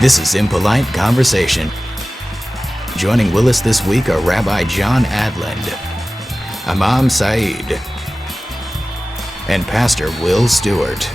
This is Impolite Conversation. Joining Willis this week are Rabbi John Adland, Imam Saeed, and Pastor Will Stewart.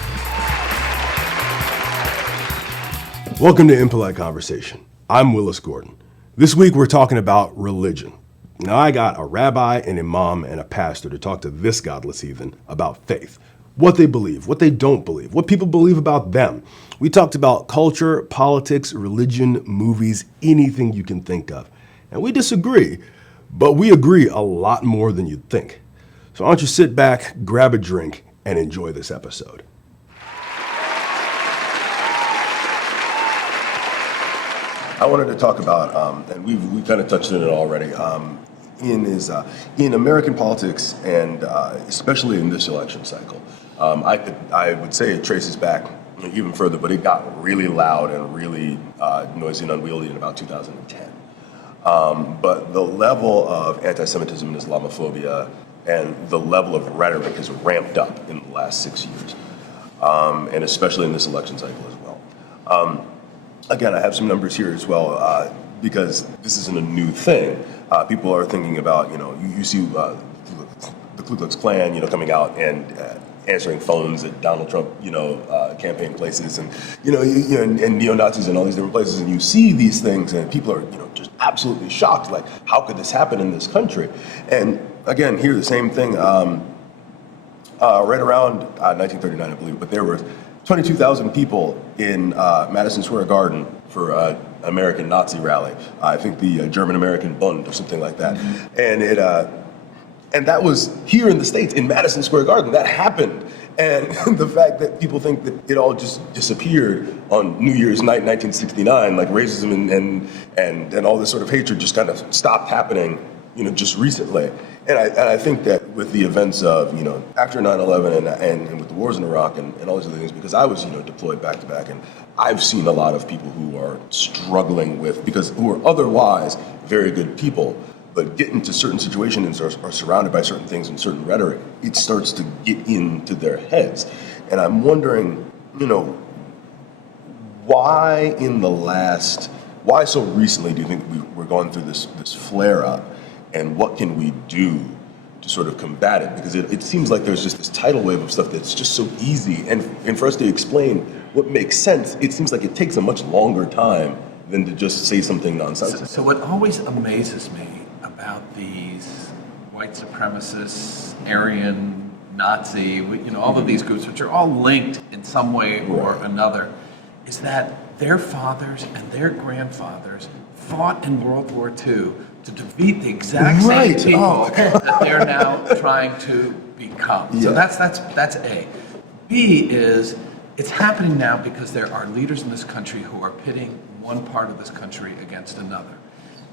Welcome to Impolite Conversation. I'm Willis Gordon. This week we're talking about religion. Now I got a rabbi, an imam, and a pastor to talk to this godless heathen about faith. What they believe, what they don't believe, what people believe about them. We talked about culture, politics, religion, movies, anything you can think of. And we disagree, but we agree a lot more than you'd think. So why don't you sit back, grab a drink, and enjoy this episode. I wanted to talk about, and we kind of touched on it already, in American politics and especially in this election cycle. I would say it traces back even further, but it got really loud and really noisy and unwieldy in about 2010. But the level of anti-Semitism and Islamophobia and the level of rhetoric has ramped up in the last 6 years, and especially in this election cycle as well. Again, I have some numbers here as well, because this isn't a new thing. People are thinking about, you see the Ku Klux Klan, coming out and answering phones at Donald Trump, campaign places, and and neo-Nazis in all these different places, and you see these things, and people are, just absolutely shocked, like, how could this happen in this country? And again, here the same thing, right around 1939, I believe, but there were 22,000 people in Madison Square Garden for an American Nazi rally. I think the German-American Bund or something like that. Mm-hmm. And that was here in the States, in Madison Square Garden. That happened. And the fact that people think that it all just disappeared on New Year's night, 1969, like racism and all this sort of hatred just kind of stopped happening, just recently. And I think that with the events of, after 9/11 and with the wars in Iraq and all these other things, because I was, deployed back to back, and I've seen a lot of people who are struggling who are otherwise very good people, but get into certain situations and are surrounded by certain things and certain rhetoric, it starts to get into their heads. And I'm wondering, why so recently do you think we're going through this flare-up, and what can we do to sort of combat it? Because it seems like there's just this tidal wave of stuff that's just so easy, and for us to explain what makes sense, it seems like it takes a much longer time than to just say something nonsensical. So what always amazes me about these white supremacists, Aryan, Nazi, all of these groups, which are all linked in some way or another, is that their fathers and their grandfathers fought in World War II to defeat the exact same people that they're now trying to become. Yeah. So that's A. B is, it's happening now because there are leaders in this country who are pitting one part of this country against another.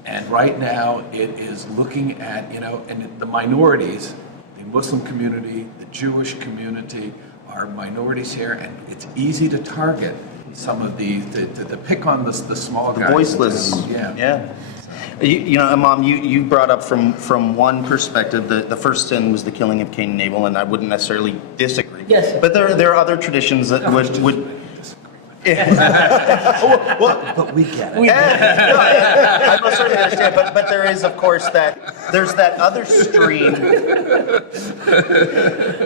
And right now it is looking at, and the minorities, the Muslim community, the Jewish community are minorities here, and it's easy to target some of these, to pick on the small guys. The voiceless. Yeah. Imam, you brought up from one perspective, the first sin was the killing of Cain and Abel, and I wouldn't necessarily disagree. Yes. But there are other traditions that would But we get it. I most certainly understand, but there is, of course, there's that other stream.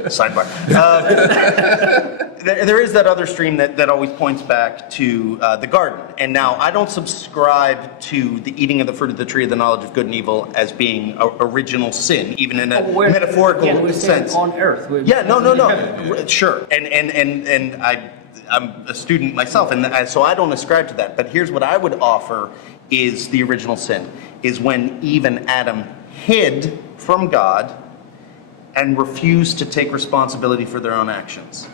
Sidebar. There is that other stream that always points back to the garden. And now, I don't subscribe to the eating of the fruit of the tree of the knowledge of good and evil as being original sin, even in a metaphorical sense. On earth. No. Sure. And I'm a student myself, and so I don't ascribe to that. But here's what I would offer is the original sin, is when Eve and Adam hid from God and refused to take responsibility for their own actions.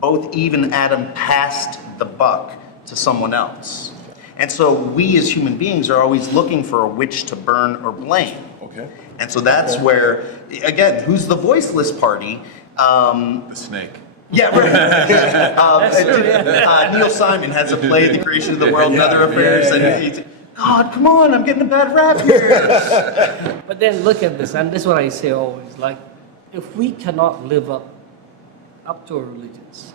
Both Eve and Adam passed the buck to someone else. And so we as human beings are always looking for a witch to burn or blame. Okay. And so that's where, again, who's the voiceless party? The snake. Yeah, right. Neil Simon has a play, The Creation of the World and Other Affairs, and he's, God, come on, I'm getting a bad rap here. But then look at this, and this is what I say always, like, if we cannot live up to our religions,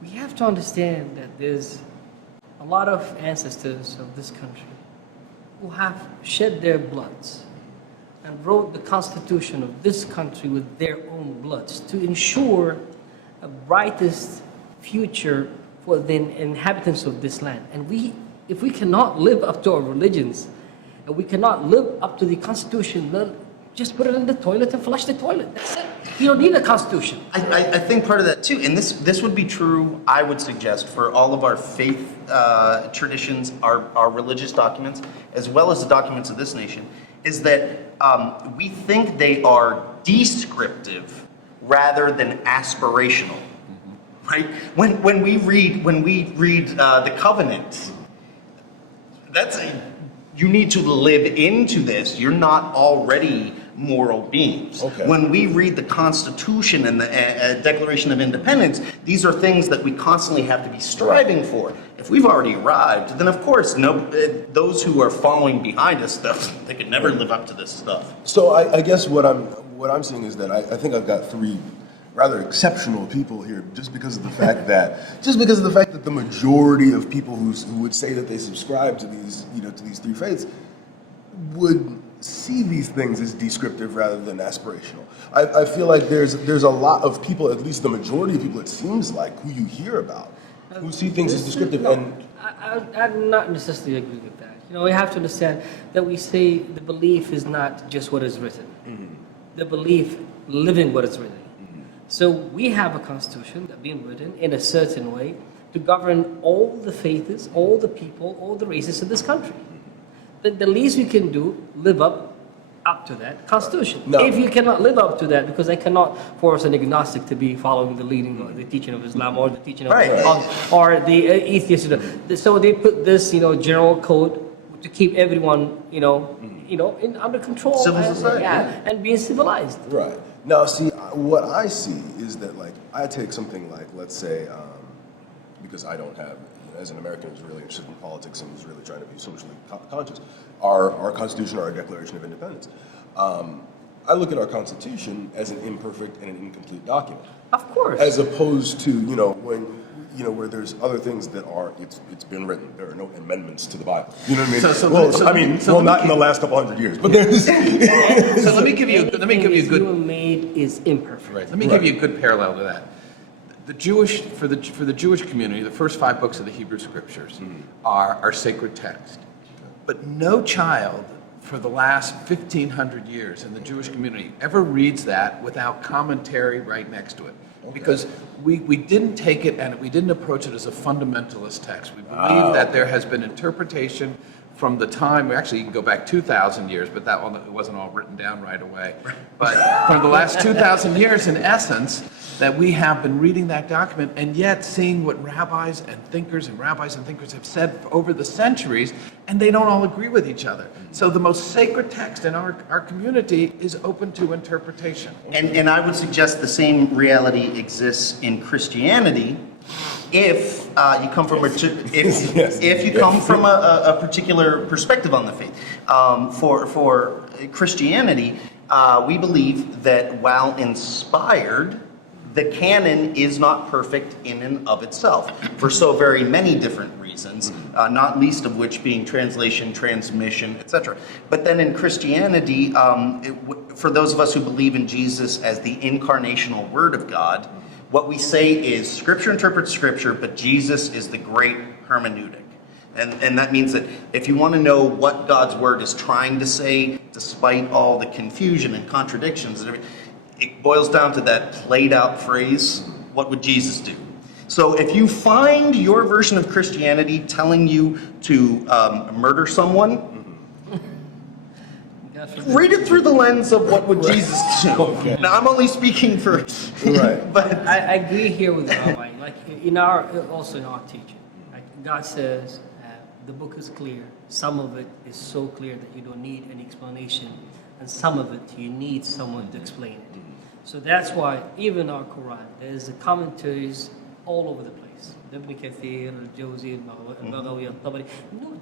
we have to understand that there's a lot of ancestors of this country who have shed their bloods and wrote the constitution of this country with their own bloods to ensure a brightest future for the inhabitants of this land. And if we cannot live up to our religions, and we cannot live up to the constitution, then just put it in the toilet and flush the toilet. That's it. You don't need a constitution. I think part of that too, and this would be true, I would suggest, for all of our faith traditions, our religious documents, as well as the documents of this nation, is that we think they are descriptive rather than aspirational, right? When we read the covenant, you need to live into this. You're not already moral beings. Okay. When we read the Constitution and the Declaration of Independence, these are things that we constantly have to be striving for. If we've already arrived, then of course, those who are following behind us, they could never live up to this stuff. So I guess what I'm seeing is that I think I've got three rather exceptional people here, just because of the fact that the majority of people who would say that they subscribe to these three faiths would see these things as descriptive rather than aspirational. I feel like there's a lot of people, at least the majority of people, it seems like, who you hear about, who see things as descriptive. And I'm not necessarily agree with that. We have to understand that we say the belief is not just what is written. Mm-hmm. The belief living what is written. Mm-hmm. So we have a constitution that being written in a certain way to govern all the faiths, all the people, all the races in this country. The least we can do, live up to that constitution. No. If you cannot live up to that, because I cannot force an agnostic to be following the leading or the teaching of Islam or the teaching of or the atheist. So they put this, general code to keep everyone, under control. Civil society. And being civilized. right now, see, what I see is that, like, I take something like, let's say, because I don't have. As an American who's really interested in politics and who's really trying to be socially conscious, our Constitution, our Declaration of Independence. I look at our Constitution as an imperfect and an incomplete document. Of course. As opposed to, where there's other things that are, it's been written. There are no amendments to the Bible. You know what I mean? Not in the last couple hundred years, but there's. So let me give you a good. Human made is imperfect. Right. Let me give you a good parallel to that. For the Jewish community, the first 5 books of the Hebrew Scriptures are sacred text. But no child for the last 1,500 years in the Jewish community ever reads that without commentary right next to it. Because we didn't take it and we didn't approach it as a fundamentalist text. We believe that there has been interpretation from the time, actually you can go back 2,000 years, but that one, it wasn't all written down right away. But from the last 2,000 years, in essence, that we have been reading that document and yet seeing what rabbis and thinkers have said over the centuries, and they don't all agree with each other. So the most sacred text in our community is open to interpretation. And I would suggest the same reality exists in Christianity if you come from if you come from a particular perspective on the faith. For Christianity, we believe that while inspired, the canon is not perfect in and of itself for so very many different reasons, not least of which being translation, transmission, etc. But then in Christianity, for those of us who believe in Jesus as the incarnational Word of God, what we say is Scripture interprets Scripture, but Jesus is the great hermeneutic. And that means that if you want to know what God's Word is trying to say, despite all the confusion and contradictions and everything, it boils down to that played out phrase, what would Jesus do? So if you find your version of Christianity telling you to murder someone, read it through the lens of what would Jesus do. Okay. Now I'm only speaking for, right. But I agree here with the rabbi. Like also in our teaching, like God says, the book is clear. Some of it is so clear that you don't need any explanation, and some of it you need someone to explain it. So that's why even our Quran, there's commentaries all over the place. Ibn Kathir, Al-Jawzi, Al-Baghawi, Al-Tabari,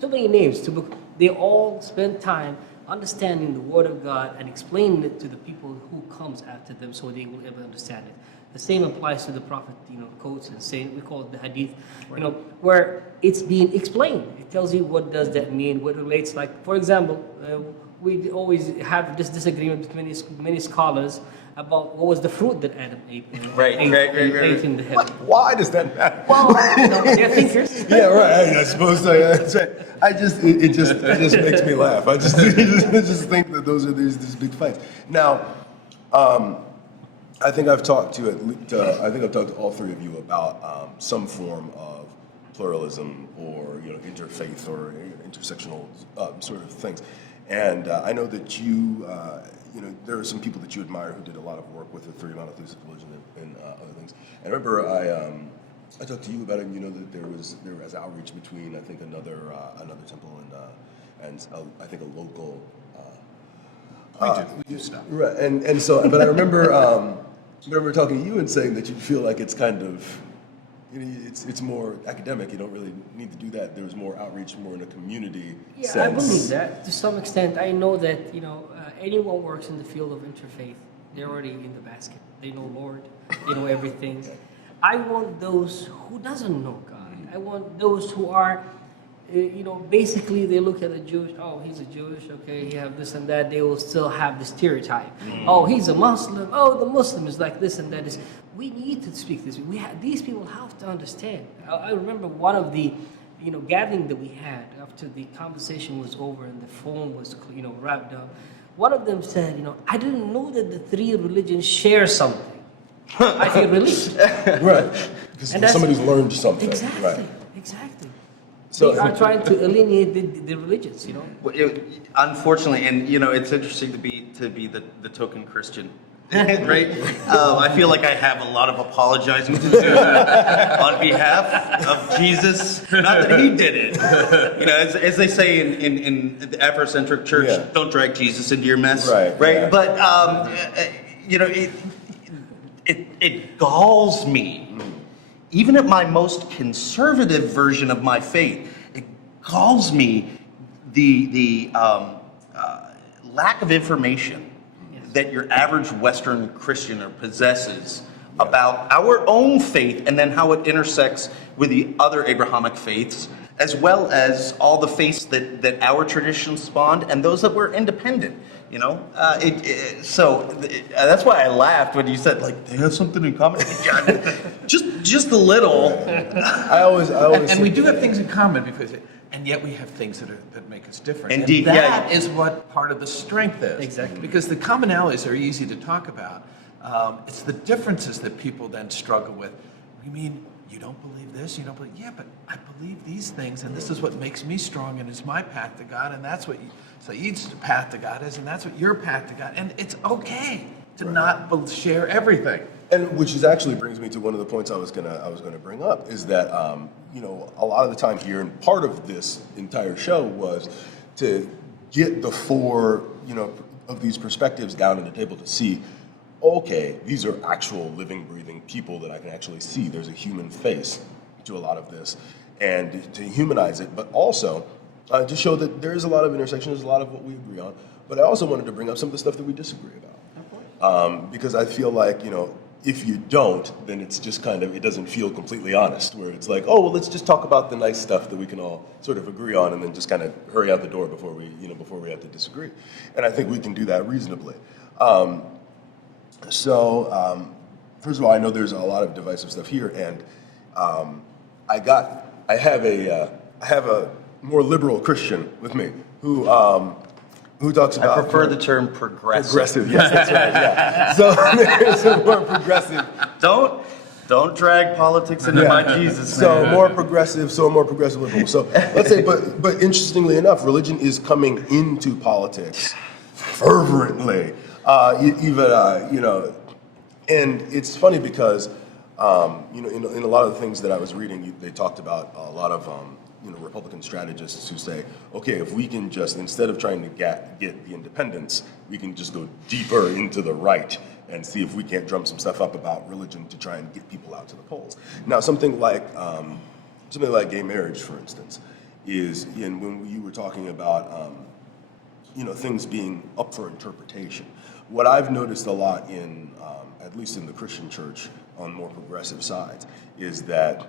too many names to book. They all spend time understanding the Word of God and explaining it to the people who comes after them so they will ever understand it. The same applies to the Prophet, quotes and saying, we call it the hadith, where it's being explained. It tells you what does that mean, what relates. Like, for example, we always have this disagreement between many scholars about what was the fruit that Adam ate. Right. Ate in the heaven. Why does that matter? Well, they're thinkers. Yeah, right. I suppose so. Yeah, that's right. It just makes me laugh. I just think that those are these big fights. Now, I think I've talked to all three of you about some form of pluralism or interfaith or intersectional sort of things, and I know that you there are some people that you admire who did a lot of work with the theory of monotheistic religion and other things. And I remember I talked to you about it. That there was outreach between I think another temple and I think a local. We do stuff. Right, and so, but I remember talking to you and saying that you feel like it's kind of, it's more academic. You don't really need to do that. There's more outreach, more in a community sense. I believe that to some extent. I know that anyone works in the field of interfaith, they're already in the basket. They know Lord, they know everything. I want those who doesn't know God. I want those who are. Basically they look at a Jewish, oh, he's a Jewish, okay, he have this and that, they will still have the stereotype. Oh, he's a Muslim, oh, the Muslim is like this and that. We need to speak this. These people have to understand. I remember one of the, gathering that we had after the conversation was over and the phone was, wrapped up. One of them said, I didn't know that the three religions share something. I feel relieved. Right, because somebody's learned something. Exactly, right. Exactly. So they are trying to alienate the religions, Well, unfortunately, and it's interesting to be the token Christian, right? I feel like I have a lot of apologizing to do on behalf of Jesus. Not that he did it, as they say in the Afrocentric church, don't drag Jesus into your mess, right? Yeah. But it galls me. Even at my most conservative version of my faith, it galls me the lack of information that your average Western Christian possesses about our own faith and then how it intersects with the other Abrahamic faiths, as well as all the faiths that our tradition spawned and those that were independent. So that's why I laughed when you said they have something in common. just a little. I always. And we do have things in common and yet we have things that make us different. Indeed, and that is what part of the strength is. Exactly. Because the commonalities are easy to talk about. It's the differences that people then struggle with. You mean you don't believe this? You don't believe? Yeah, but I believe these things, and this is what makes me strong, and is my path to God, and that's what Saeed's path to God is, and that's what your path to God. And it's okay to not share everything. And which actually brings me to one of the points I was gonna bring up is that a lot of the time here, and part of this entire show was to get the four of these perspectives down on the table to see, okay, these are actual living, breathing people that I can actually see. There's a human face to a lot of this, and to humanize it, but also to show that there is a lot of intersection. There's a lot of what we agree on, but I also wanted to bring up some of the stuff that we disagree about, because I feel like if you don't, then it's just it doesn't feel completely honest, where it's like, oh, well, let's just talk about the nice stuff that we can all sort of agree on and then just kind of hurry out the door before we have to disagree. And I think we can do that reasonably. So first of all, I know there's a lot of divisive stuff here, and I have a more liberal Christian with me who talks about. I prefer the term progressive. Progressive, yes, that's right. Yeah. So there's a more progressive. Don't drag politics into my Jesus. So man. more progressive liberal. So let's say, but interestingly enough, religion is coming into politics fervently. And it's funny because in a lot of the things that I was reading, they talked about a lot of Republican strategists who say, okay, if we can just, instead of trying to get the independents, we can just go deeper into the right and see if we can't drum some stuff up about religion to try and get people out to the polls. Now, something like gay marriage, for instance, is when you were talking about things being up for interpretation. What I've noticed a lot in, at least in the Christian church, on more progressive sides, is that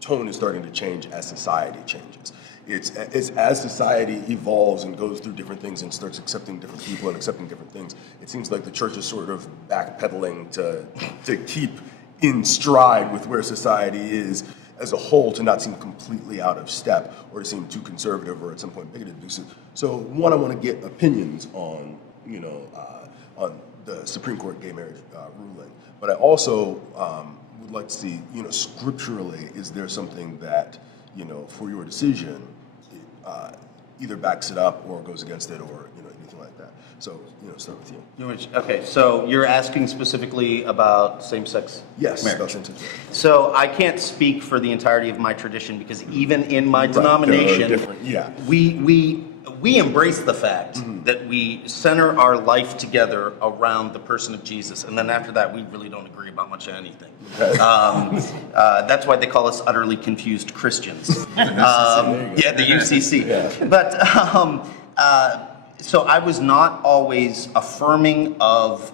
tone is starting to change as society changes. It's as society evolves and goes through different things and starts accepting different people and accepting different things, it seems like the church is sort of backpedaling to keep in stride with where society is as a whole, to not seem completely out of step or to seem too conservative or at some point bigoted. So one, I want to get opinions on, on the Supreme Court gay marriage ruling, but I also would like to see, scripturally, is there something that, for your decision, either backs it up or goes against it, or anything like that. So, start with you. Okay, so you're asking specifically about same-sex Yes, marriage. about same-sex marriage. So I can't speak for the entirety of my tradition, because even in my Right, there are denomination, different- yeah. we embrace the fact that we center our life together around the person of Jesus, and then after that, we really don't agree about much of anything. That's why they call us utterly confused Christians. Yeah, the UCC. Yeah. But so I was not always affirming of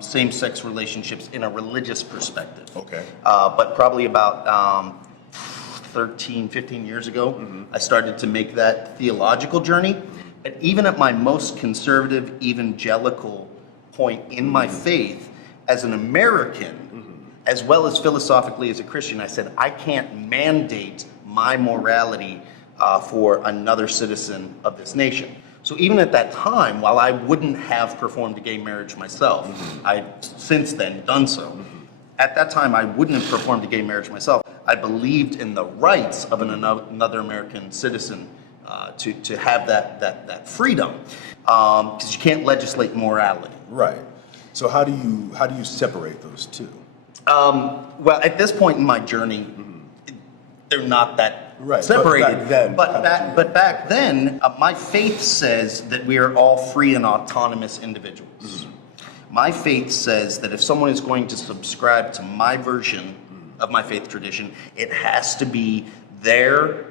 same-sex relationships in a religious perspective. Okay. But probably about 13, 15 years ago, I started to make that theological journey. And even at my most conservative evangelical point in my faith, as an American, as well as philosophically as a Christian, I said, I can't mandate my morality for another citizen of this nation. So even at that time, while I wouldn't have performed a gay marriage myself, I've since then done so. At that time, I wouldn't have performed a gay marriage myself. I believed in the rights of another American citizen to have that freedom, because you can't legislate morality. Right. So how do you separate those two? Well, at this point in my journey, they're not that Right, separated. but Back then, my faith says that we are all free and autonomous individuals. My faith says that if someone is going to subscribe to my version of my faith tradition, it has to be their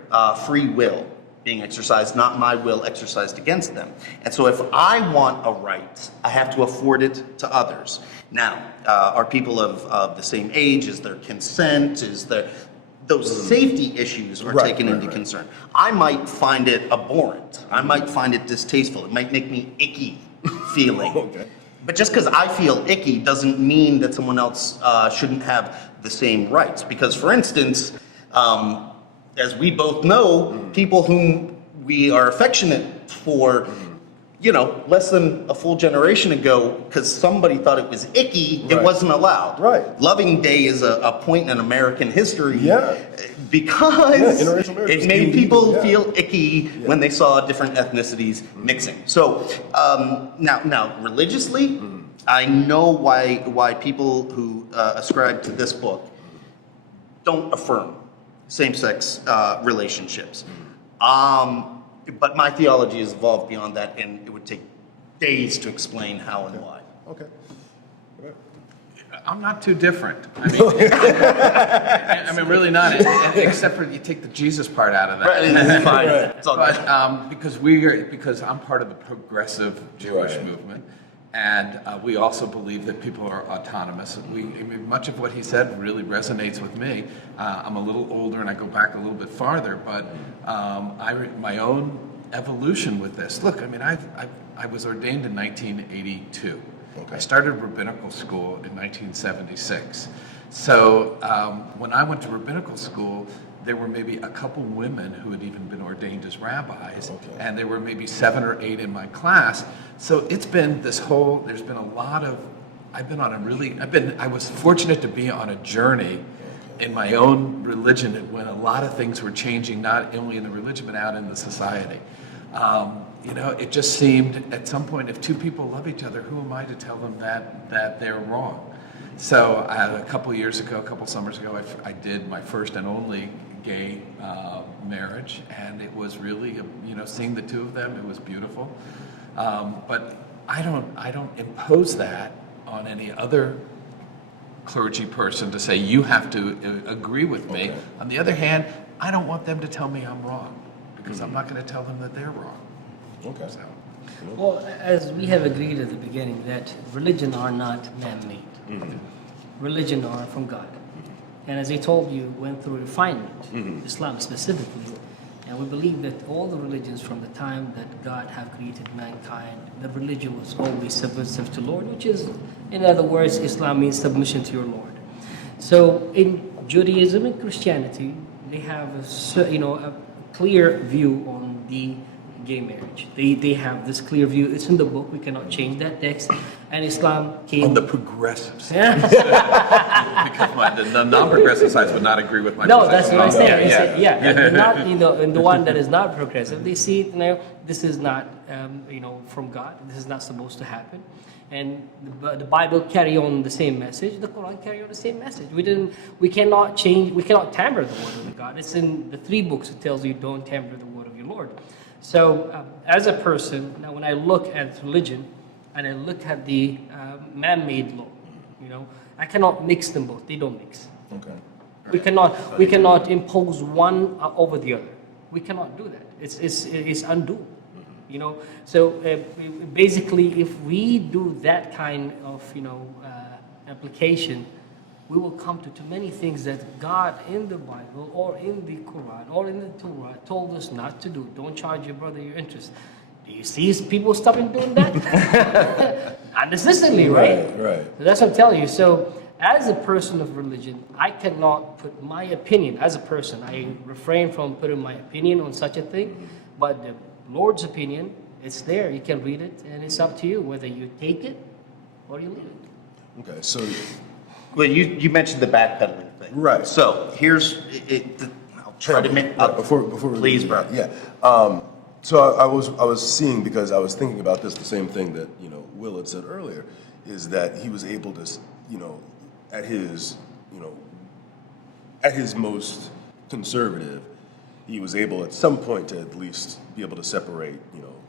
free will being exercised, not my will exercised against them. And so if I want a right, I have to afford it to others. Now, are people of the same age? Is there consent? Those safety issues are taken into concern. I might find it abhorrent. I might find it distasteful. It might make me icky feeling. Okay. But just because I feel icky doesn't mean that someone else shouldn't have the same rights. Because, for instance, as we both know, people whom we are affectionate for, less than a full generation ago, because somebody thought it was icky, it wasn't allowed. Right. Loving Day is a point in American history. Yeah. Because interracial marriage it is made illegal, people feel icky when they saw different ethnicities mixing. So now religiously, I know why people who ascribe to this book don't affirm same-sex relationships. But my theology has evolved beyond that, and it would take days to explain how and why. Okay. I'm not too different. I mean, really not, except for you take the Jesus part out of that. Right, it's fine. It's all good. But because I'm part of the progressive Jewish movement, and we also believe that people are autonomous. Much of what he said really resonates with me. I'm a little older and I go back a little bit farther, but my own evolution with this. Look, I was ordained in 1982. Okay. I started rabbinical school in 1976. So when I went to rabbinical school, there were maybe a couple women who had even been ordained as rabbis, and there were maybe 7 or 8 in my class. So it's been there's been a lot of, I was fortunate to be on a journey in my own religion when a lot of things were changing, not only in the religion, but out in the society. It just seemed at some point, if two people love each other, who am I to tell them that they're wrong? So a couple summers ago, I did my first and only gay marriage, and it was really, seeing the two of them, it was beautiful. But I don't impose that on any other clergy person to say, you have to agree with me. On the other hand, I don't want them to tell me I'm wrong, because I'm not going to tell them that they're wrong. Okay. So. You know? Well, as we have agreed at the beginning, that religion are not man-made. Religion are from God. And as I told you, went through refinement, Islam specifically. And we believe that all the religions from the time that God have created mankind, the religion was always submissive to Lord, which is, in other words, Islam means submission to your Lord. So in Judaism and Christianity, they have a clear view on the gay marriage. They have this clear view. It's in the book. We cannot change that text. And Islam came On the progressive side. Because the non-progressive sides would not agree with my No, position. that's what I'm saying. Yeah. And not, and the one that is not progressive, they see it, this is not, from God. This is not supposed to happen. And the Bible carry on the same message. The Quran carry on the same message. We cannot change. We cannot tamper the word of God. It's in the 3 books. It tells you don't tamper the word of your Lord. So, as a person, now when I look at religion and I look at the man-made law, I cannot mix them both. They don't mix. Okay. We cannot impose one over the other. We cannot do that. It's undue. So basically, if we do that kind of application, we will come to many things that God in the Bible or in the Quran or in the Torah told us not to do. Don't charge your brother your interest. Do you see people stopping doing that? Unnecessarily, right? Right. So that's what I'm telling you. So as a person of religion, I cannot put my opinion. As a person, I refrain from putting my opinion on such a thing. But the Lord's opinion, it's there. You can read it, and it's up to you whether you take it or you leave it. Okay. So. Well, you mentioned the backpedaling thing. Right. So here's I'll try to make Before please, bro. Yeah. So I was seeing, because I was thinking about this, the same thing that Will had said earlier, is that he was able to at his most conservative, he was able at some point to at least be able to separate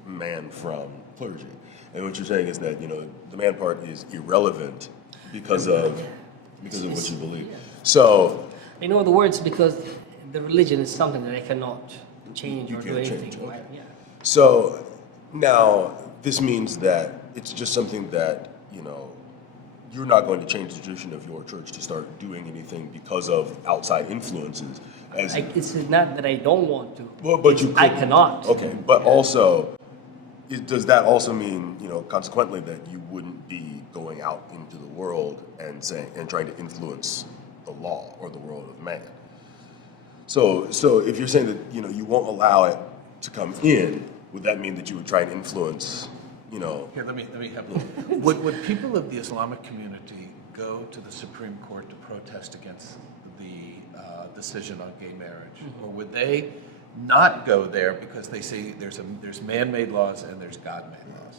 man from clergy. And what you're saying is that the man part is irrelevant because of what you believe. So, in other words, because the religion is something that I cannot change or do anything. Okay. Right? Yeah. So now this means that it's just something that you're not going to change the tradition of your church to start doing anything because of outside influences. It's not that I don't want to. Well, but you could. I cannot. Okay, but also, does that also mean consequently that you wouldn't be going out into the world and trying to influence the law or the world of man? So if you're saying that you won't allow it to come in, would that mean that you would try and influence? Here, let me have a look. Would people of the Islamic community go to the Supreme Court to protest against the decision on gay marriage, or would they not go there because they say there's man-made laws and there's God-made laws?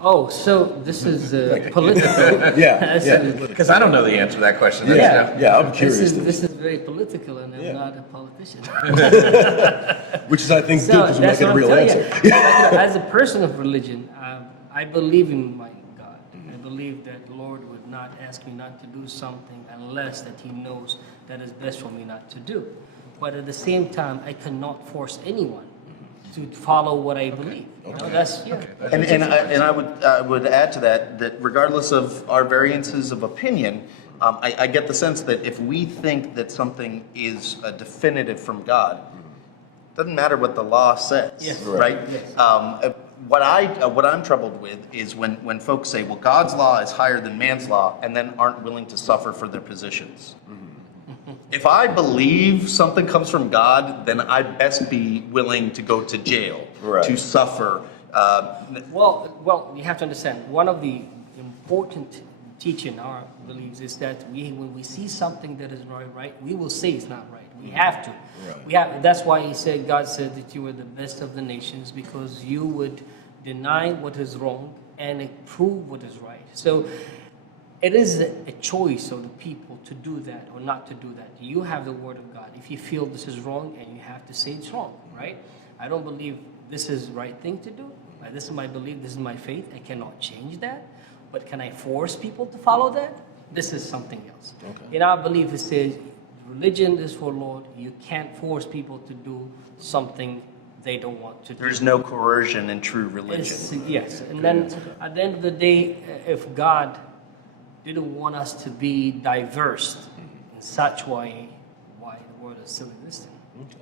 Oh, so this is political. Yeah. Because I don't know the answer to that question. Yeah, I'm curious. This is very political, and I'm not a politician. Which is, I think, good, because we might get a real answer. As a person of religion, I believe in my God. I believe that the Lord would not ask me not to do something unless that He knows that is best for me not to do. But at the same time, I cannot force anyone to follow what I believe. And I would add to that regardless of our variances of opinion, I get the sense that if we think that something is a definitive from God, it doesn't matter what the law says, Yes. right? Yes. What I'm troubled with is when folks say, well, God's law is higher than man's law, and then aren't willing to suffer for their positions. If I believe something comes from God, then I'd best be willing to go to jail, to suffer. Well, you have to understand, one of the important teaching our beliefs is that when we see something that is not right, we will say it's not right. We have to. Right. That's why God said that you were the best of the nations, because you would deny what is wrong and prove what is right. So it is a choice of the people to do that or not to do that. You have the word of God. If you feel this is wrong, and you have to say it's wrong, right? I don't believe this is the right thing to do. This is my belief. This is my faith. I cannot change that. But can I force people to follow that? This is something else. Okay. In our belief, it says religion is for Lord. You can't force people to do something they don't want to do. There's no coercion in true religion. Yes, and then at the end of the day, if God didn't want us to be diverse in such way, why the world is still existing? Okay.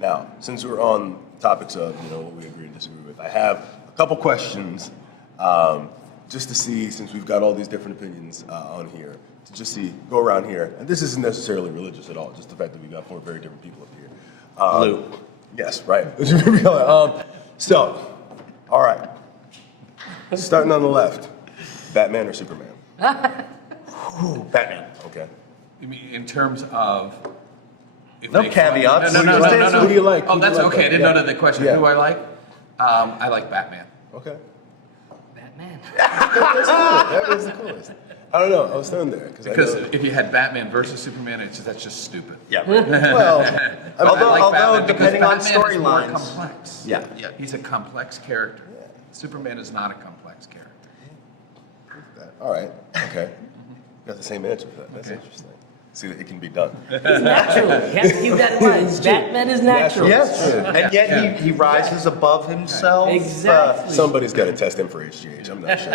Now, since we're on topics of what we agree and disagree with, I have a couple questions just to see, since we've got all these different opinions on here, to just see, go around here, and this isn't necessarily religious at all, just the fact that we've got 4 very different people up here. Blue. Yes, right. So, all right. Starting on the left, Batman or Superman? Batman. Okay. You mean in terms of? If No they caveats. No. Who do you like? Oh, Who do you that's like okay. I better? didn't know that the question. Yeah. Who I like? I like Batman. Okay. Batman. That is the coolest. I don't know. I was thrown there Because if you had Batman versus Superman, that's just stupid. Yeah. well, Although- I like Batman because depending on Batman is more storylines. complex. Yeah. He's a complex character. Superman is not a complex character. all right. Okay. Got the same answer for that. That's Okay. interesting. See, it can be done. It's natural. You have to keep that in mind. Batman is natural. Yes. Yeah. And yet he rises above himself. Exactly. Somebody's got to test him for HGH. I'm not sure.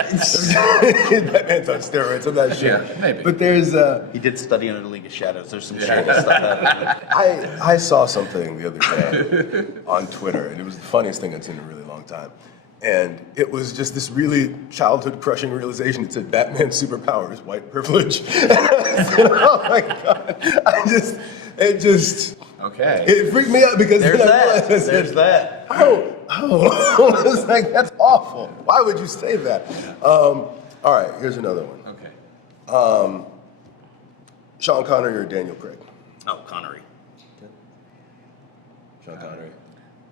Batman's on steroids. I'm not sure. Yeah, maybe. But there's. He did study under the League of Shadows. There's some shady stuff happening. I saw something the other day on Twitter, and it was the funniest thing I'd seen in a really long time. And it was just this really childhood-crushing realization. It said, Batman's superpower is white privilege. And I said, oh my God. Okay. It freaked me out because There's then I that. realized, I said, There's that. oh. I was like, that's awful. Why would you say that? All right, here's another one. Okay. Sean Connery or Daniel Craig? Oh, Connery. Sean Connery.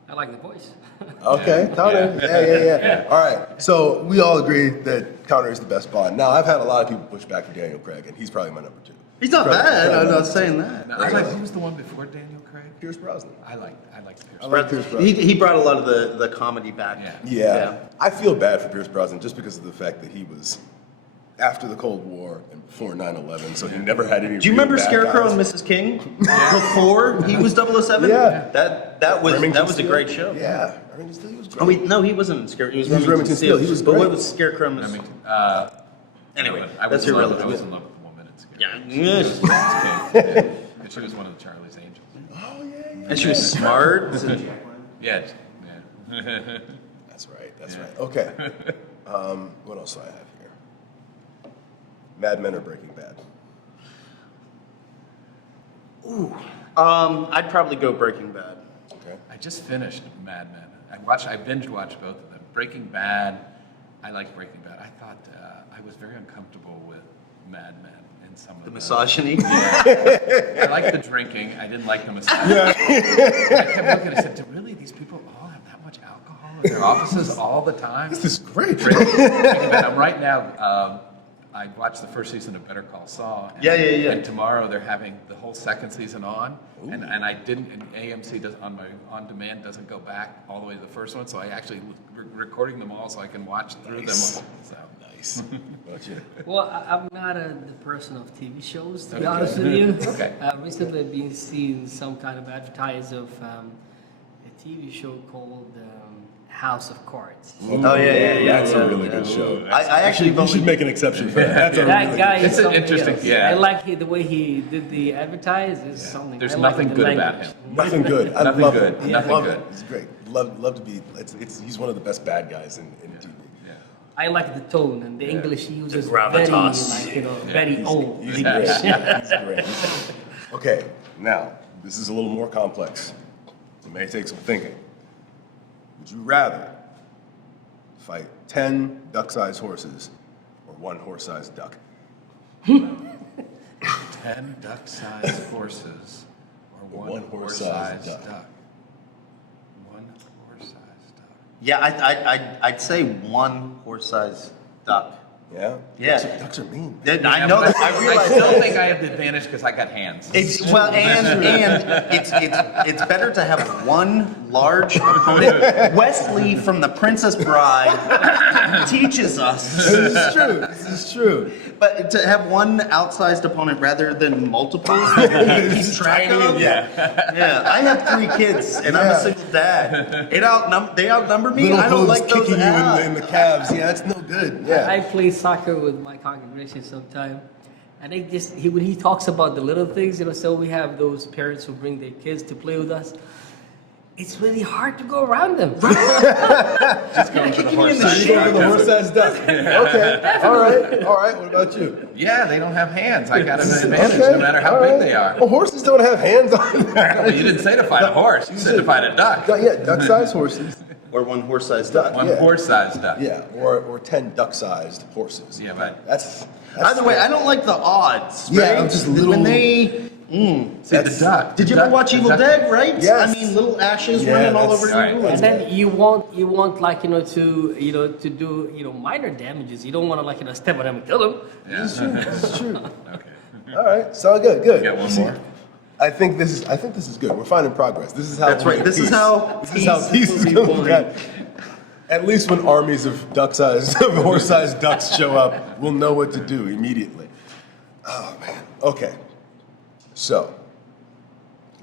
I like the voice. Okay, Connery. Yeah. All right, so we all agree that Connery is the best Bond. Now, I've had a lot of people push back for Daniel Craig, and he's probably my number 2. He's not Probably- bad. probably I'm my not saying that. Now, I like who was the one before Daniel Craig? Pierce Brosnan. I like Pierce. I like Pierce Brosnan. He brought a lot of the comedy back. Yeah. Yeah. I feel bad for Pierce Brosnan just because of the fact that he was after the Cold War and before 9/11, so he never had any. Do you real remember bad Scarecrow guys. and Mrs. King before he was 007? Yeah. That was Remington a Steele? great show. Yeah, Remington Steele was great. Oh wait, no, he wasn't Scarecrow. He was Remington Steele. He was But great. what was Scarecrow? And I Mrs. mean, Anyway, I was that's in love irrelevant. I was in love with the woman in Scarecrow. Yeah. Mrs. King. Yeah. And she was one of the Charlie's Angels. Oh yeah. And she was smart. Yeah. That's right. That's right. Okay. What else do I have here? Mad Men or Breaking Bad? I'd probably go Breaking Bad. Okay. I just finished Mad Men. I binge watched both of them. Breaking Bad. I like Breaking Bad. I thought I was very uncomfortable with Mad Men in some of The misogyny. I like the drinking. I didn't like the misogyny. I kept looking. I said, "Do really these people all have that much alcohol in their offices all the time?" This is great. Breaking Bad. I'm right now. I watched the first season of Better Call Saul. And, Yeah. And tomorrow they're having the whole second season on, and I didn't. And AMC does on my on demand doesn't go back all the way to the first one, so I actually recording them all so I can watch through Nice. them. All, so. Nice. What about you? Well, I'm not the person of TV shows, to be Okay. honest with you. Okay. Recently, I've been seeing some kind of advertise of a TV show called House of Cards. Oh yeah. That's a really good show. I actually You should make an exception for that. That's a That really guy good is It's an something interesting- else. yeah. I like the way he did the advertise. Is something. There's I like nothing the good about language. him. Nothing good. I Nothing love good. it. Nothing love good. it. He's great. Love to be. He's one of the best bad guys in TV. Yeah. I like the tone and the English he uses. Very gravitas. very old. He's English. great. He's great. Okay, now this is a little more complex. It may take some thinking. Would you rather fight 10 duck-sized horses or 1 horse-sized duck? 10 duck-sized horses or one One horse-sized horse-sized duck. duck. One horse-sized duck. Yeah, I'd say one horse-sized duck. Yeah? Yeah. Ducks are mean. I know that. I I realize still that. think I have the advantage because I got hands. It's it's better to have one large opponent. Wesley from The Princess Bride teaches us. This is true. This is true. But to have one outsized opponent rather than multiples that you keep track of. Yeah. I have 3 kids and I'm a single dad. They outnumber me. Little I don't hooves like those kicking you odds. in the calves. Yeah, that's no good. Yeah. I play soccer with my congregation sometime, and when he talks about the little things, so we have those parents who bring their kids to play with us. It's really hard to go around them. Just going for the horse. So you go for the horse-sized duck. Okay. All right. What about you? Yeah, they don't have hands. I got an advantage no matter how big they are. Well, horses don't have hands on them. Well, you didn't say to fight a horse. You said to fight a duck. Yeah, duck-sized horses. Or one horse-sized duck. One Yeah. horse-sized duck. Yeah, or 10 duck-sized horses. Yeah, but That's Either way, I don't like the odds. Yeah, right? I'm just little- When they. see the duck. Did you the ever duck- watch the Evil duck- Dead? Right? Yes. I mean, little ashes Yeah, running all that's over right. you. And then you want like to do minor damages. You don't want to step on them and kill them. Yeah. This is true. Okay. All right, so good. You got one more? I think this is good. We're finding progress. This is how. That's right. This is how peace is will be going. won. At least when armies of horse-sized ducks show up, we'll know what to do immediately. Oh man. Okay. So,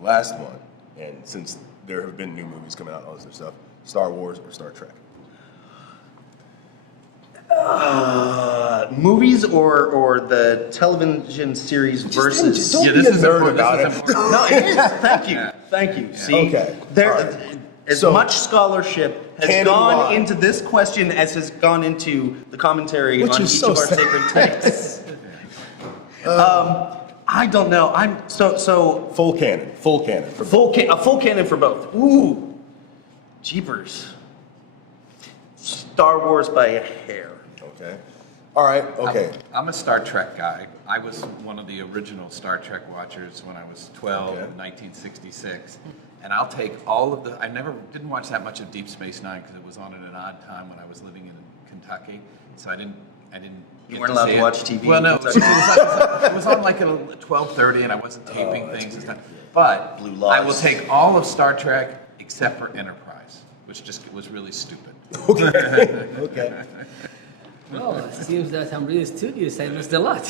last one, and since there have been new movies coming out, all this other stuff, Star Wars or Star Trek? Movies or the television series versus. don't Yeah, be this a is nerd important. about This it. is important. No, it is. Thank you. Thank you. See, Okay. there, All right. as So, much scholarship has canon gone line. into this question as has gone into the commentary Which on is each so of our sad. sacred texts. I don't know. I'm so Full canon. For a full cannon for both. Ooh, jeepers. Star Wars by a hair. Okay. All right. Okay. I'm a Star Trek guy. I was one of the original Star Trek watchers when I was 12 Okay. in 1966. And I'll take all of the. I didn't watch that much of Deep Space Nine because it was on at an odd time when I was living in Kentucky. So I didn't. You get weren't allowed see to it. watch TV Well, in no, Kentucky. it was on like at 12:30, and I wasn't taping things and stuff. But Blue I laws. will take all of Star Trek except for Enterprise, which just was really stupid. Okay. Well, it seems that I'm really studious. I missed a lot.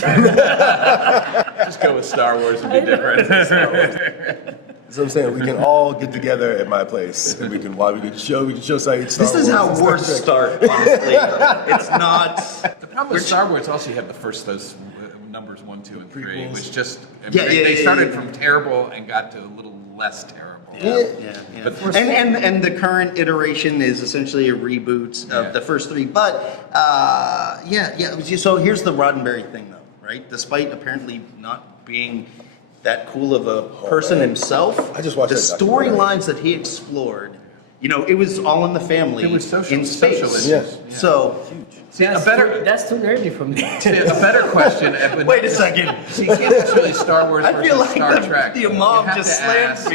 Just go with Star Wars and be different. That's what I'm saying. We can all get together at my place, and we can show Saeed Star This is how Wars. wars start, honestly. It's not. The problem with Star Wars also you have the first those numbers 1, 2, and 3, Prequels. which just Yeah, they started yeah. from terrible and got to a little less terrible. Yeah. But- And the current iteration is essentially a reboot of Yeah. the first 3. But So here's the Roddenberry thing, though, right? Despite apparently not being that cool of a person himself, I just watched the that documentary. storylines that he explored. It was all in the family. It was social- in space. social issues. Yeah. So See, That's too nerdy for me. a better question. wait a second. See, you can't necessarily Star Wars I versus feel like Star the- Trek. the imam You have just to slammed ask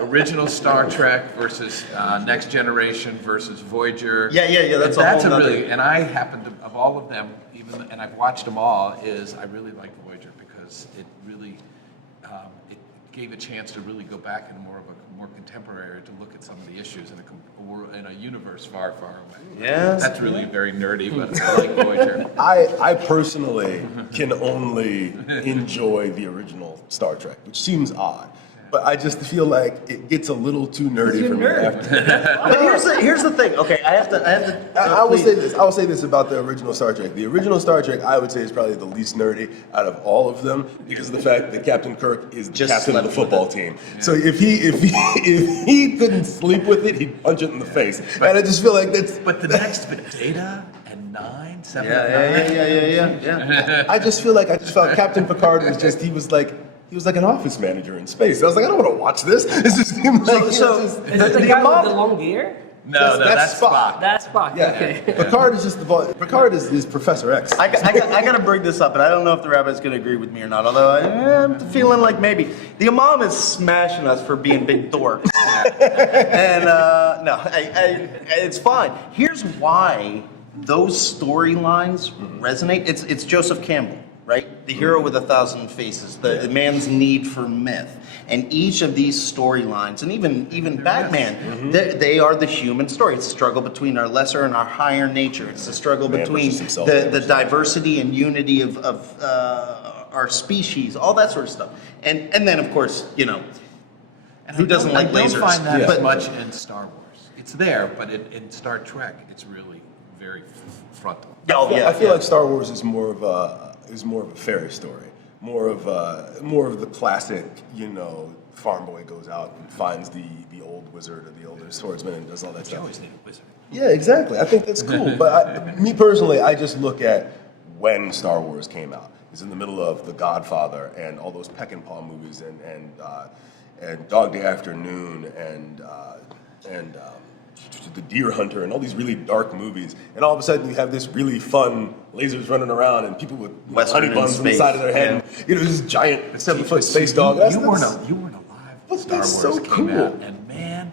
me. Original Star Trek versus Next Generation versus Voyager. Yeah, that's And a whole nother- really, and I happen to, of all of them, and I've watched them all, I really like Voyager because it really, it gave a chance to really go back in more contemporary to look at some of the issues in a universe far, far away. Yes. That's really very nerdy, but I like Voyager. I personally can only enjoy the original Star Trek, which seems odd. But I just feel like it gets a little too nerdy You're for a me nerd. after. But here's the thing. Okay, I have to. I will please. say this. I will say this about the original Star Trek. The original Star Trek, I would say, is probably the least nerdy out of all of them because of the fact that Captain Kirk is the Just captain of the slept with football team. So if he couldn't sleep with it, he'd punch it in the face. And I just feel like that's. But the next bit, Data and 9, 7 and 9. Yeah. I just felt Captain Picard was like an office manager in space. I was like, I don't want to watch this. This just seems like So- Is it the guy with the long hair? No, That's that's Spock. Spock. That's Spock. yeah. Okay. Picard is just Picard is Professor X. I got to bring this up, and I don't know if the rabbi's going to agree with me or not. Although I'm feeling like maybe the imam is smashing us for being big dorks, and no, it's fine. Here's why those storylines resonate. It's Joseph Campbell, right? The hero with 1,000 faces, the man's need for myth. And each of these storylines, and even Batman, they are the human story. It's the struggle between our lesser and our higher nature. It's the struggle between the diversity and unity of our species, all that sort of stuff. And then, of course, you know, And who doesn't like lasers? I don't find that But- as much in Star Wars. It's there, but in Star Trek, it's really very frontal. Oh, yeah. I feel like Star Wars is more of a fairy story, more of the classic, you know, farm boy goes out and finds the old wizard or the older swordsman and does all that You stuff. always need a wizard. Yeah, exactly. I think that's cool. But me personally, I just look at when Star Wars came out. It's in the middle of The Godfather and all those Peckinpah movies and Dog Day Afternoon and The Deer Hunter and all these really dark movies. And all of a sudden you have this really fun lasers running around and people with Western honey in buns on the space. side of their head. Yeah. And, you know, this giant 7-foot See, space dog. You weren't alive when Star that's Wars so came cool. out, and man,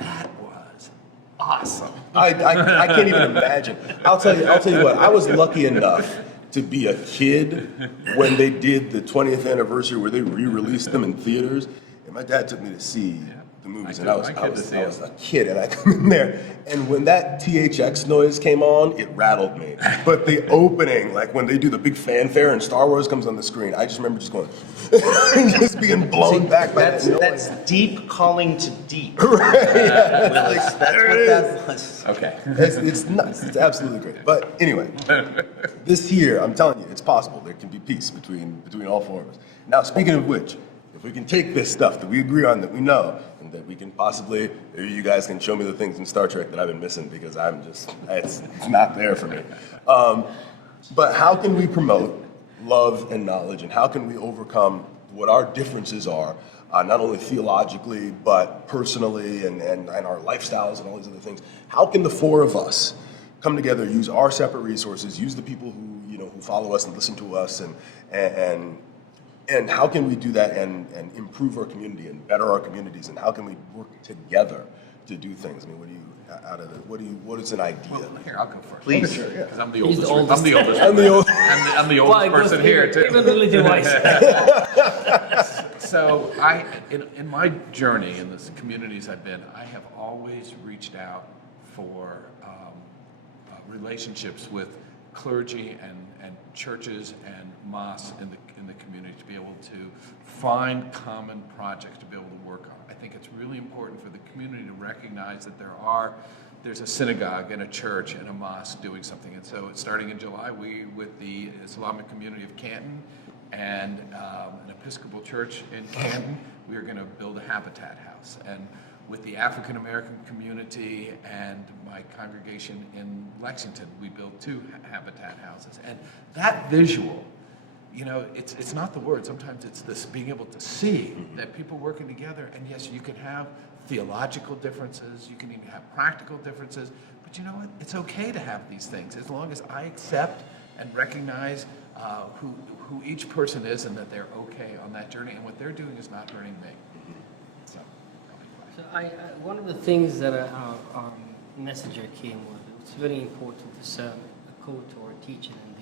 that was awesome. I can't even imagine. I'll tell you what. I was lucky enough to be a kid when they did the 20th anniversary where they re-released them in theaters, and my dad took me to see the movies, and I was a kid, and I come in there, and when that THX noise came on, it rattled me. But the opening, like when they do the big fanfare and Star Wars comes on the screen, I just remember just going, just being blown back by that noise. That's deep calling to deep. Willis, that's what that was. Okay. It's nuts. It's absolutely great. But anyway, this year, I'm telling you, it's possible. There can be peace between all forms. Now, speaking of which, if we can take this stuff that we agree on, that we know, and that we can possibly, maybe you guys can show me the things in Star Trek that I've been missing because I'm just, it's not there for me. But how can we promote love and knowledge, and how can we overcome what our differences are, not only theologically, but personally, and our lifestyles and all these other things? How can the four of us come together, use our separate resources, use the people who follow us and listen to us, and how can we do that and improve our community and better our communities, and how can we work together to do things? I mean, what is an idea? Well, here, I'll go first. Please. Sure, yeah. Because I'm the He's oldest. the oldest. I'm the oldest. I'm the old. I'm the Well, oldest it goes person here too. even religion-wise. So in my journey in the communities I've been, I have always reached out for relationships with clergy and churches and mosques in the community to be able to find common projects to be able to work on. I think it's really important for the community to recognize that there's a synagogue and a church and a mosque doing something. And so starting in July, we, with the Islamic community of Canton and an Episcopal church in Canton, we are going to build a Habitat house. And with the African American community and my congregation in Lexington, we built 2 Habitat houses. And that visual, you know, it's not the word. Sometimes it's this being able to see that people working together. And yes, you can have theological differences, you can even have practical differences, but you know what? It's okay to have these things as long as I accept and recognize who each person is and that they're okay on that journey, and what they're doing is not hurting me. So, So one of the things that our messenger came with, it's very important, this a quote or teaching in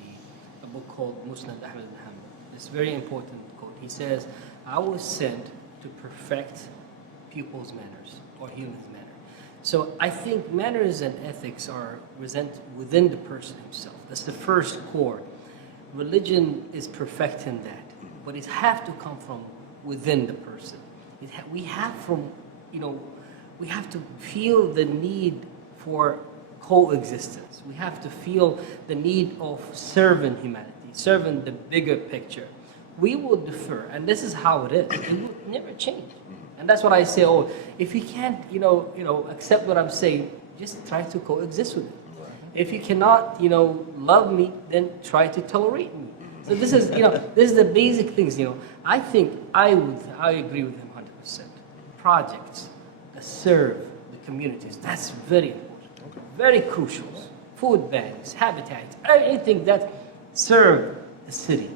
a book called Musnad Ahmed bin Hanbal. It's a very important quote. He says, I was sent to perfect people's manners or humans' manners. So I think manners and ethics are within the person himself. That's the first core. Religion is perfecting that, but it has to come from within the person. We have to feel the need for coexistence. We have to feel the need of serving humanity, serving the bigger picture. We will defer, and this is how it is. It will never change. And that's what I say, if you can't, accept what I'm saying, just try to coexist with it. If you cannot, love me, then try to tolerate me. So this is, this is the basic things, I think I agree with him 100%. Projects that serve the communities, that's very important, very crucial. Food banks, habitats, anything that serve the city.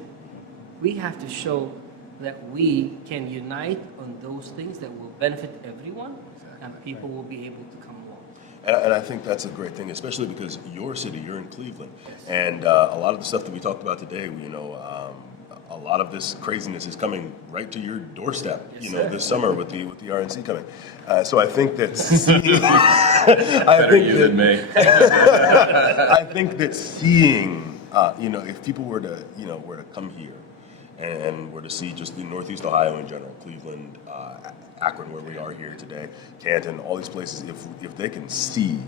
We have to show that we can unite on those things that will benefit everyone, and people will be able to come along. And I think that's a great thing, especially because your city, you're in Cleveland, and a lot of the stuff that we talked about today, a lot of this craziness is coming right to your doorstep. This summer with the RNC coming. So I think that Better you than me. I think that seeing, if people were to come here and were to see just the Northeast Ohio in general, Cleveland, Akron, where we are here today, Canton, all these places, if they can see,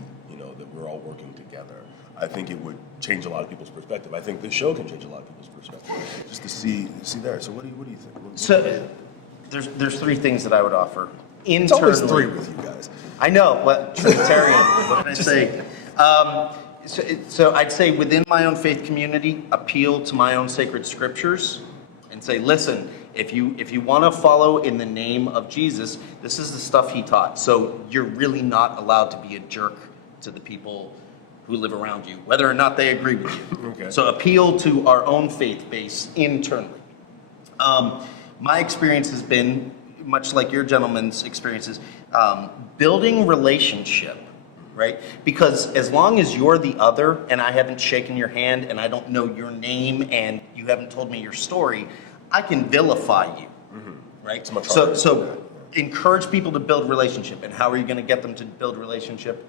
that we're all working together, I think it would change a lot of people's perspective. I think this show can change a lot of people's perspective, just to see there. So what do you think? So there's three things that I would offer. It's always three with you guys. I know, what Trinitarian, what can I say? So I'd say within my own faith community, appeal to my own sacred scriptures and say, listen, if you want to follow in the name of Jesus, this is the stuff he taught. So you're really not allowed to be a jerk to the people who live around you, whether or not they agree with you. Okay. So appeal to our own faith base internally. My experience has been, much like your gentleman's experiences, building relationship, right? Because as long as you're the other and I haven't shaken your hand and I don't know your name and you haven't told me your story, I can vilify you, right? It's much harder to do that, yeah. Encourage people to build relationship. And how are you going to get them to build relationship?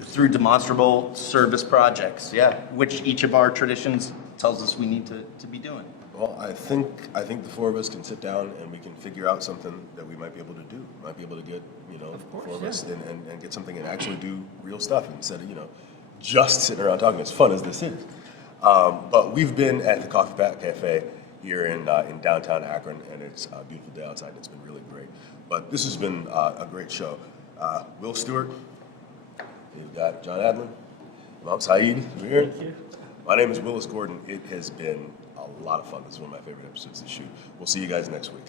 Through demonstrable service projects, which each of our traditions tells us we need to be doing. Well, I think the four of us can sit down and we can figure out something that we might be able to do. Might be able to get, the four of us and get something and actually do real stuff instead of, just sitting around talking, as fun as this is. But we've been at the Coffee Pat Cafe here in downtown Akron, and it's a beautiful day outside, and it's been really great. But this has been a great show. Will Stewart, we've got John Adlin, Imam Saeed, you're here. Thank you. My name is Willis Gordon. It has been a lot of fun. This is one of my favorite episodes to shoot. We'll see you guys next week.